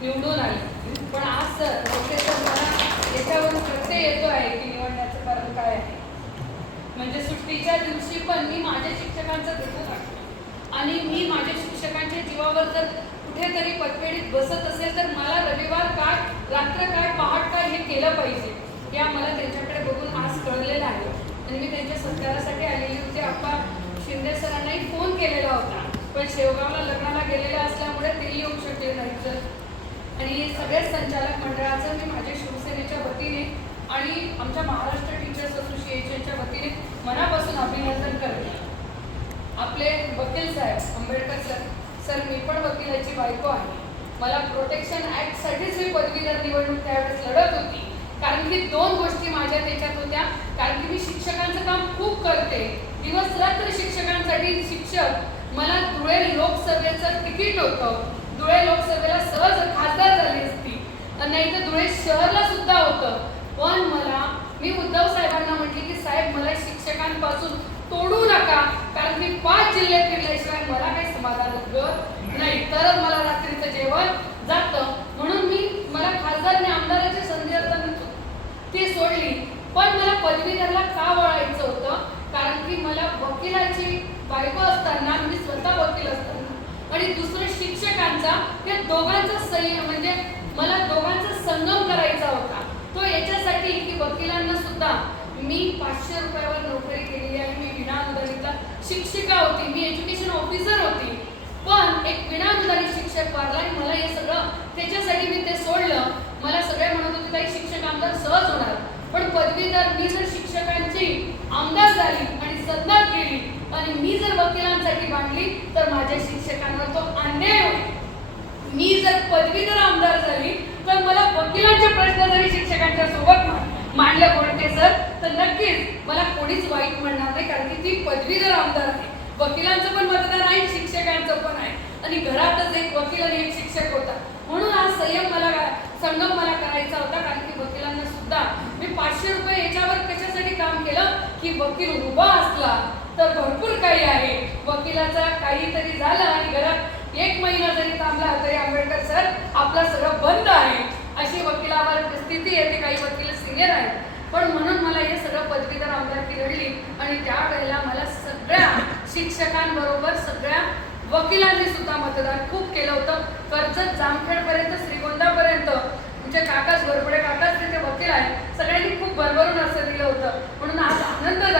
निवडून आले. पण आज सर प्रोफेसर मला याच्यावरून प्रत्यय येतो आहे की निवडण्याचं कारण काय आहे. म्हणजे सुट्टीच्या दिवशी पण मी माझ्या शिक्षकांचं देतो टाकतो आणि मी माझ्या शिक्षकांच्या जीवावर जर कुठेतरी पटपेडीत बसत असेल तर मला रविवार काय रात्र काय पहाट काय हे केलं पाहिजे. या मला त्यांच्याकडे बघून आज कळलेलं आहे. आणि मी त्यांच्या सत्कारासाठी आलेली होती. आप्पा शिंदे सरांनाही फोन केलेला होता. पण शेवगावला लग्नाला गेलेला असल्यामुळे तेही येऊ शकले नाही तर आणि सगळ्याच संचालक मंडळाचं मी माझ्या शिवसेनेच्या वतीने आणि आमच्या महाराष्ट्र टीचर्स असोसिएशनच्या वतीने मनापासून अभिनंदन करते. आपले वकील साहेब आंबेडकर सर सर मी पण वकिलाची बायको आहे. मला प्रोटेक्शन ॲक्टसाठीच मी पदवीधर निवडणूक त्यावेळेस लढत होती. कारण की दोन गोष्टी माझ्या त्याच्यात होत्या. कारण की मी शिक्षकांचं काम खूप करते. दिवस रात्र शिक्षकांसाठी शिक्षक मला धुळे लोकसभेचं तिकीट होतं. धुळे लोकसभेला सहज खासदार झाली असती. नाही तर धुळे शहरला सुद्धा होतं. पण मला मी उद्धव साहेबांना म्हटले की साहेब मला शिक्षकांपासून तोडू नका. कारण मी पाच जिल्ह्यात फिरल्याशिवाय मला काही समाधान होत नाही. तरच मला रात्रीचं जेवण जातं. म्हणून मी मला खासदारने आमदाराची संधी असताना ती सोडली. पण मला पदवीधरला का वळायचं होतं? कारण की मला वकिलाची बायको असताना मी स्वतः वकील असताना आणि दुसरं शिक्षकांचा या दोघांचा संयम म्हणजे मला दोघांचा संगम करायचा होता. तो याच्यासाठी की वकिलांना सुद्धा मी पाचशे रुपयावर नोकरी केलेली आहे मी विनाअनुदानितला शिक्षिका होती मी एज्युकेशन ऑफिसर होती. पण एक विनाअनुदानित शिक्षक वारला आणि मला हे सगळं त्याच्यासाठी मी ते सोडलं. मला सगळे म्हणत होते काही शिक्षक आमदार सहज होणार. पण पदवीधर मी जर शिक्षकांची आमदार झाली आणि सत्ता केली आणि मी जर वकिलांसाठी मांडली तर माझ्या शिक्षकांवर तो अन्याय होईल. मी जर पदवीधर आमदार झाली तर मला वकिलांचे प्रश्न जरी शिक्षकांच्या सोबत मांडले कोणते सर तर नक्कीच मला कोणीच वाईट म्हणणार नाही कारण की ती पदवीधर आमदार आहे वकिलांचं पण मतदान आहे शिक्षकांचं पण आहे. आणि घरातच एक वकील आणि एक शिक्षक होता. म्हणून आज संयम मला संगम मला करायचा होता कारण की वकिलांना सुद्धा मी पाचशे रुपये याच्यावर कशासाठी काम केलं? की वकील उभा असला तर भरपूर काही आहे. वकिलाचा काहीतरी झालं आणि घरात एक महिना जरी थांबला तरी आंबेडकर सर आपलं सगळं बंद आहे. अशी वकिलावर स्थिती येते काही वकील सिनियर आहेत. पण म्हणून मला हे सगळं पदवीधर आमदारकी घडली आणि त्यावेळेला मला सगळ्या शिक्षकांबरोबर सगळ्या वकिलांनी सुद्धा मतदान खूप केलं होतं कर्जत जामखेडपर्यंत श्रीगोंदापर्यंत तुमचे काकाच घरपुढे काकाच तिथे वकील आहेत सगळ्यांनी खूप भरभरून असं दिलं होतं म्हणून आज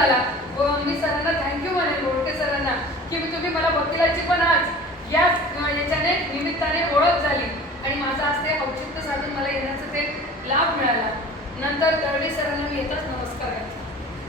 झाला व हो, मी सरांना थँक्यू म्हणेन बोडके सरांना की मी तुम्ही मला वकिलाची पण आज या याच्याने निमित्ताने ओळख झाली. आणि माझं आज ते औचित्य साधून मला येण्याचं ते लाभ मिळाला. नंतर दळवी सरांना मी येताच नमस्कार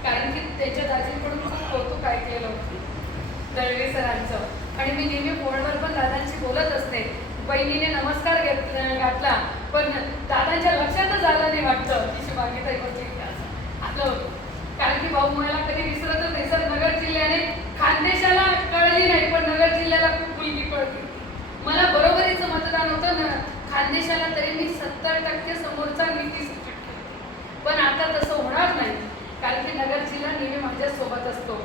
कारण की त्यांच्या दाजींकडून खूप कौतुक ऐकलेलं होतं. दळवी सरांचं. आणि मी नेहमी फोनवर पण दादांशी बोलत असते. बहिणीने नमस्कार घेत घातला. पण दादांच्या लक्षातच आलं नाही वाटतं. की शिवांगी ताई होती असं आलं होतं कारण की भाऊ मला कधी विसरतच नाही सर नगर जिल्ह्याने खानदेशाला कळली नाही पण नगर जिल्ह्याला खूप मुलगी कळली मला बरोबरीचं मतदान होतं ना खानदेशाला तरी मी सत्तर टक्के समोरचा निधी पण आता तसं होणार नाही. कारण की नगर जिल्हा नेहमी माझ्यासोबत असतो.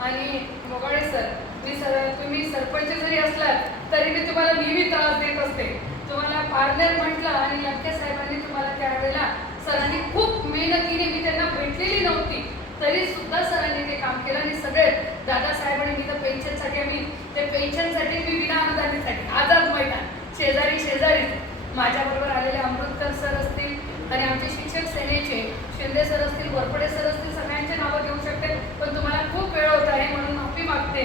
आणि मोगाळे सर मी सर तुम्ही सरपंच जरी असलात तरी मी तुम्हाला नेहमी त्रास देत असते. तुम्हाला पार्लर म्हटलं आणि लक्के साहेबांनी तुम्हाला त्यावेळेला सरांनी खूप मेहनतीने मी त्यांना भेटलेली नव्हती. तरी सुद्धा सरांनी ते काम केलं आणि सगळे दादासाहेबांनी मी तर पेन्शनसाठी आम्ही ते पेन्शनसाठी मी विना अनुदानासाठी आझाद मैदान शेजारी शेजारी. माझ्याबरोबर आलेले अमृतकर सर असतील आणि आमचे शिक्षक सेनेचे शिंदे सर असतील वरपडे सर असतील सगळ्यांचे नावं घेऊ शकते पण तुम्हाला खूप वेळ होत आहे म्हणून माफी मागते.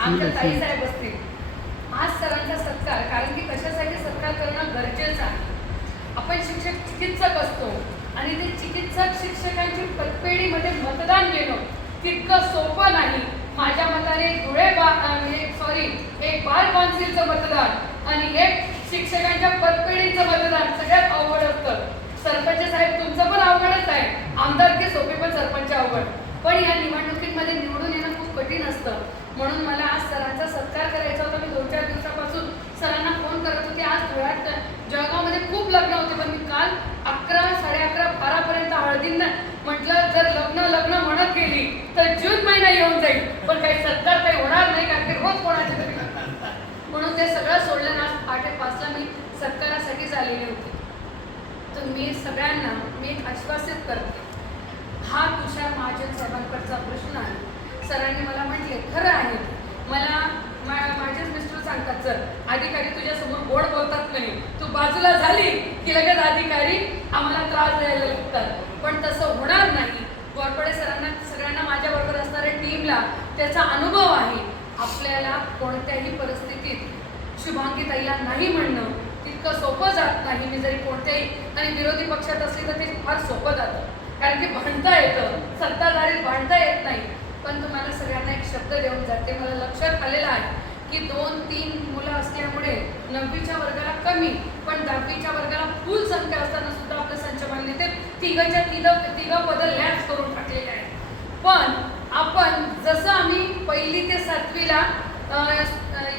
आमच्या ताई साहेब असतील. आज सरांचा सत्कार कारण की कशासाठी सत्कार करणं गरजेचं आहे. आपण शिक्षक चिकित्सक असतो आणि ते चिकित्सक शिक्षकांची पतपेढीमध्ये मतदान घेणं तितकं सोपं नाही. माझ्या मताने धुळे बा सॉरी एक बार काउन्सिलचं मतदान आणि एक शिक्षकांच्या पतपेढीचं मतदान सगळ्यात अवघड असतं. सरपंच साहेब तुमचं पण अवघडच आहे. आमदारके सोपे पण सरपंच अवघड. पण या निवडणुकीमध्ये निवडून येणं खूप कठीण असतं. म्हणून मला आज सरांचा सत्कार करायचा होता. मी दोन चार दिवसापासून सरांना फोन करत होते. आज धुळ्यात जळगावमध्ये खूप लग्न होते. पण मी काल अकरा साडे अकरा बारापर्यंत हळदींना म्हटलं जर लग्न लग्न म्हणत गेली तर जून महिना येऊन जाईल. पण काही सत्कार काही होणार नाही कारण की रोज कोणाचे तरी म्हणून ते सगळं सोडलं ना एक पाचला मी सत्कारासाठी आलेले होते. तर मी सगळ्यांना मी आश्वासित करते. हा तुषार महाजन साहेबांकडचा प्रश्न आहे. सरांनी मला म्हटले खरं आहे. मला मा- माझेच मिस्टर सांगतात सर अधिकारी तुझ्यासमोर गोड बोलतात नाही तू बाजूला झाली की लगेच अधिकारी आम्हाला त्रास द्यायला लागतात. पण तसं होणार नाही. गोरपडे सरांना सगळ्यांना माझ्याबरोबर असणाऱ्या टीमला त्याचा अनुभव आहे. आपल्याला कोणत्याही परिस्थितीत शुभांगी ताईला नाही म्हणणं तितकं सोपं जात नाही मी जरी कोणत्याही आणि विरोधी पक्षात असली तर ते फार सोपं जातं. कारण की भांडता येतं. सत्ताधारीत भांडता येत नाही. पण तुम्हाला सगळ्यांना एक शब्द देऊन जाते. मला लक्षात आलेलं आहे की दोन तीन मुलं असल्यामुळे नववीच्या वर्गाला कमी पण दहावीच्या वर्गाला फुल संख्या असताना सुद्धा आपलं संच ते तिघंच्या तिघं तिघं बदल लॅच करून टाकलेले आहे पण आपण जसं आम्ही पहिली ते सातवीला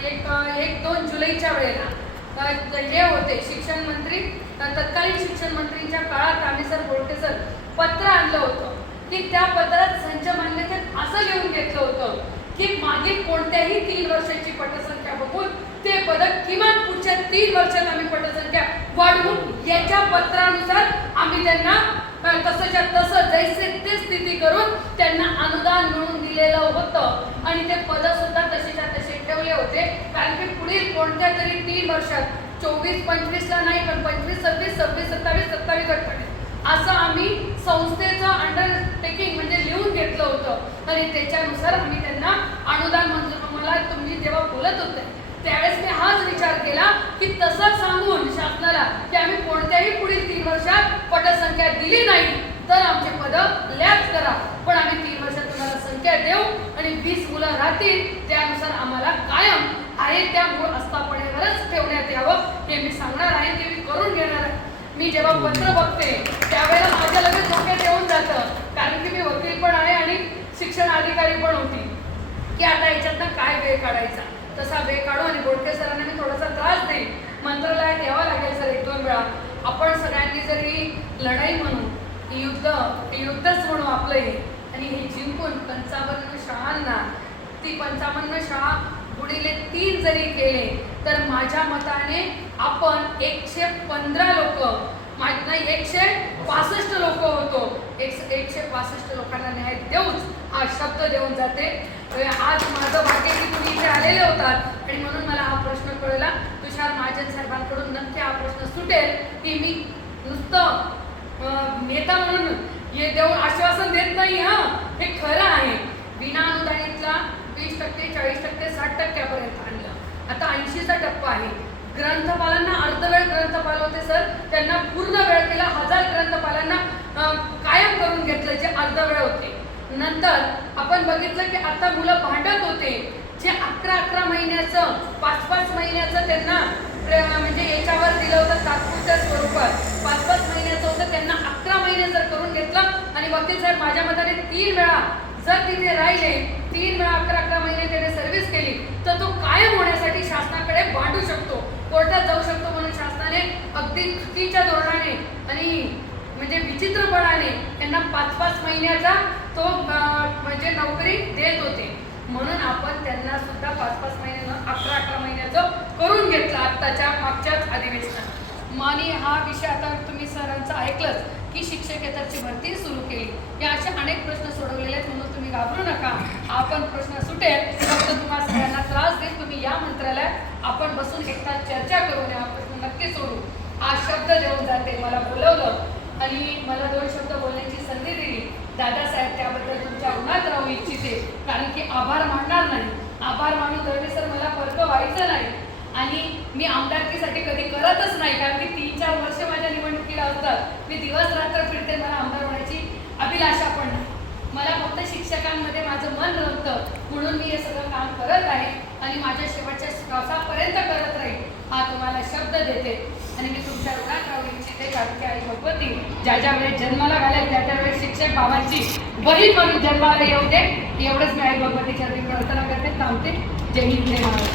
एक एक दोन जुलैच्या वेळेला. हे होते शिक्षण मंत्री तत्कालीन शिक्षण मंत्रीच्या काळात आम्ही सर बोलते सर पत्र आणलं होतं. की त्या पत्रात संच मान्यतेत असं लिहून घेतलं होतं की मागील कोणत्याही तीन वर्षाची पटसंख्या बघून ते पदक किमान पुढच्या तीन वर्षात आम्ही पटसंख्या वाढवून याच्या पत्रानुसार आम्ही त्यांना तसंच्या तसं जैसे ते स्थिती करून त्यांना अनुदान मिळून दिलेलं होतं. आणि ते पद सुद्धा तसेच्या तसे ठेवले होते. कारण की पुढील कोणत्या तरी तीन वर्षात चोवीस पंचवीसला नाही पण पंचवीस सव्वीस सव्वीस सत्तावीस सत्तावीस अठ्ठावीस असं आम्ही संस्थेचं अंडरटेकिंग म्हणजे लिहून घेतलं होतं. आणि त्याच्यानुसार आम्ही त्यांना अनुदान मंजूर मला तुम्ही जेव्हा बोलत होते त्यावेळेस मी हाच विचार केला की तसं सांगून शासनाला की आम्ही कोणत्याही पुढील तीन वर्षात पटसंख्या दिली नाही तर आमचे पद लॅच करा. पण आम्ही तीन वर्षात तुम्हाला संख्या देऊ आणि वीस मुलं राहतील त्यानुसार आम्हाला कायम आहे त्या मूळ आस्थापनेवरच ठेवण्यात यावं हे मी सांगणार आहे ते मी करून घेणार आहे. मी जेव्हा पत्र बघते त्यावेळेला माझ्या लगेच डोक्यात येऊन जातं कारण की मी वकील पण आहे आणि शिक्षण अधिकारी पण होती की आता याच्यातनं काय वेळ काढायचा? तसा वेळ काढू आणि बोडके सरांना मी थोडासा त्रास देईन. मंत्रालयात यावं लागेल सर एक दोन वेळा. आपण सगळ्यांनी जर ही लढाई म्हणू ही युद्ध हे युद्धच म्हणू आपलं हे आणि हे जिंकून पंचावन्न शहांना ती पंचावन्न शहा गुणिले तीन जरी केले तर माझ्या मताने आपण एकशे पंधरा लोक नाही एकशे पासष्ट लोक होतो. एक एकशे पासष्ट लोकांना न्याय देऊच हा शब्द देऊन जाते. आज माझं भाग्य की तुम्ही इथे आलेले होतात. आणि म्हणून मला हा प्रश्न कळला. तुषार महाजन साहेबांकडून नक्की हा प्रश्न सुटेल. की मी नुसतं नेता म्हणून हे देऊन आश्वासन देत नाही हा. हे खरं आहे. विना अनुदानितला वीस टक्के चाळीस टक्के साठ टक्क्यापर्यंत आणलं. आता ऐंशीचा टप्पा आहे. ग्रंथपालांना अर्धवेळ ग्रंथपाल होते सर. त्यांना पूर्ण वेळ केला हजार ग्रंथपालांना कायम करून घेतलं जे अर्धवेळ होते. नंतर आपण बघितलं की आता मुलं भांडत होते. जे अकरा अकरा महिन्याचं पाच पाच महिन्याचं त्यांना प्र- म्हणजे याच्यावर दिलं होतं तात्पुरत्या स्वरूपात. पाच पाच महिन्याचं होतं त्यांना अकरा महिने जर करून घेतलं आणि वकील साहेब माझ्या मताने तीन वेळा जर तिथे राहिले तीन वेळा अकरा अकरा महिने त्याने सर्व्हिस केली तर तो कायम होण्यासाठी शासनाकडे भांडू शकतो. कोर्टात जाऊ शकतो म्हणून शासनाने अगदी चुकीच्या धोरणाने आणि म्हणजे विचित्रपणाने त्यांना पाच पाच महिन्याचा तो म्हणजे नोकरी देत होते. म्हणून आपण त्यांना सुद्धा पाच पाच महिन्यानं अकरा अकरा महिन्याचं करून घेतलं आत्ताच्या मागच्याच अधिवेशनात. आणि हा विषय आता तुम्ही सरांचं ऐकलंच की शिक्षकेतरची भरती सुरू केली. या असे अनेक प्रश्न सोडवलेले आहेत म्हणून तुम्ही घाबरू नका. आपण प्रश्न सुटेल फक्त तुम्हाला सगळ्यांना त्रास देईल. तुम्ही या मंत्रालयात आपण बसून एकदा चर्चा करून हा प्रश्न नक्की सोडू. हा शब्द देऊन जाते मला बोलवलं. आणि मला दोन शब्द बोलण्याची संधी दिली. दादासाहेब त्या उन्हात इच्छिते. कारण की आभार मानणार नाही. आभार मानून दरवे सर मला परत व्हायचं नाही. आणि मी आमदारकीसाठी कधी करतच नाही. कारण की तीन चार वर्ष माझ्या निवडणुकीला असतात मी दिवस रात्र फिरते. मला आमदार होण्याची अभिलाषा पण नाही. मला फक्त शिक्षकांमध्ये माझं मन रमतं म्हणून मी हे सगळं काम करत आहे. आणि माझ्या शेवटच्या श्वासापर्यंत करत राहील हा तुम्हाला शब्द देते. आणि मी तुमच्या ऋणात राहू इच्छिते कारण की आई भगवती ज्या ज्या वेळेस जन्माला घालेल त्या त्या वेळेस शिक्षक बाबांची बहीण म्हणून जन्माला येऊ दे. एवढंच मी आई भगवतीच्या आधी प्रार्थना करते थांबते. जय हिंद जय महाराज